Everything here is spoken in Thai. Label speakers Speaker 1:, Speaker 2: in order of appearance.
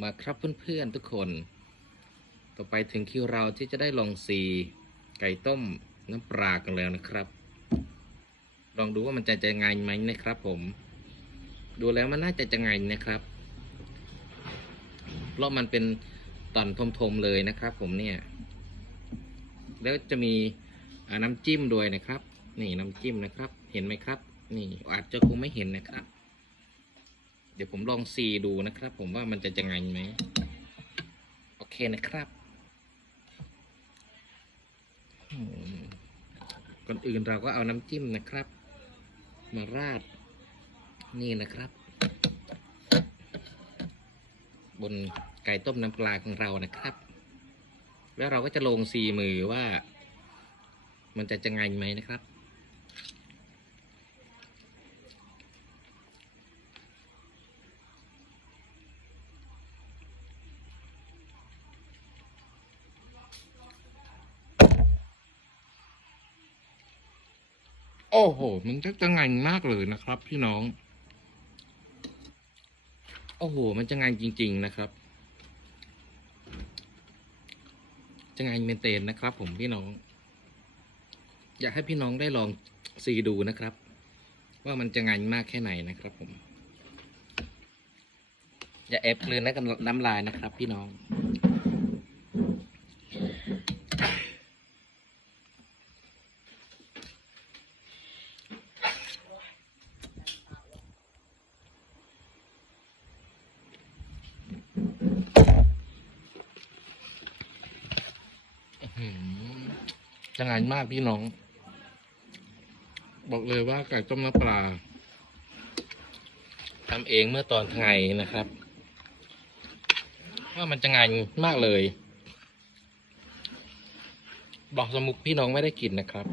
Speaker 1: มาครับเพื่อนๆทุกคน ต่อไปถึงคิวเราที่จะได้ลองซีไก่ต้มน้ำปลากันแล้วนะครับ ลองดูว่ามันจะจะไงไหมนะครับ ผม ดูแล้วมันน่าจะจะไงนะครับ เพราะมันเป็นตอนทมๆเลยนะครับ ผมเนี่ย แล้วจะมีน้ำจิ้มด้วยนะครับ นี่น้ำจิ้มนะครับ เห็นไหมครับ นี่อาจจะคงไม่เห็นนะครับ ดี๋ยวผมลองซีดูนะครับ ผมว่ามันจะจะไงไหมโอเคนะครับก่อนอื่นเราก็เอาน้ำจิ้มนะครับ มาราดนี่นะครับ บนไก่ต้มน้ำปลาของเรานะครับ แล้วเราก็จะลงซีมือว่า มันจะจะไงไหมนะครับ โอ้โห มันจะจะไงมากเลยนะครับ พี่น้อง โอ้โห มันจะไงจริง ๆ นะครับ จะไงเมนเตนนะครับ ผมพี่น้อง อยากให้พี่น้องได้ลองซีดูนะครับ ว่ามันจะไงมากแค่ไหนนะครับผมอย่าแอบกลืนและกันน้ำลายนะครับ พี่น้อง อื้อหือ จะงานมากพี่น้อง บอกเลยว่าไก่ต้มน้ำปลาทำเองเมื่อตอนไงนะครับ ว่ามันจะงานมากเลย บอกสมุกพี่น้องไม่ได้กินนะครับ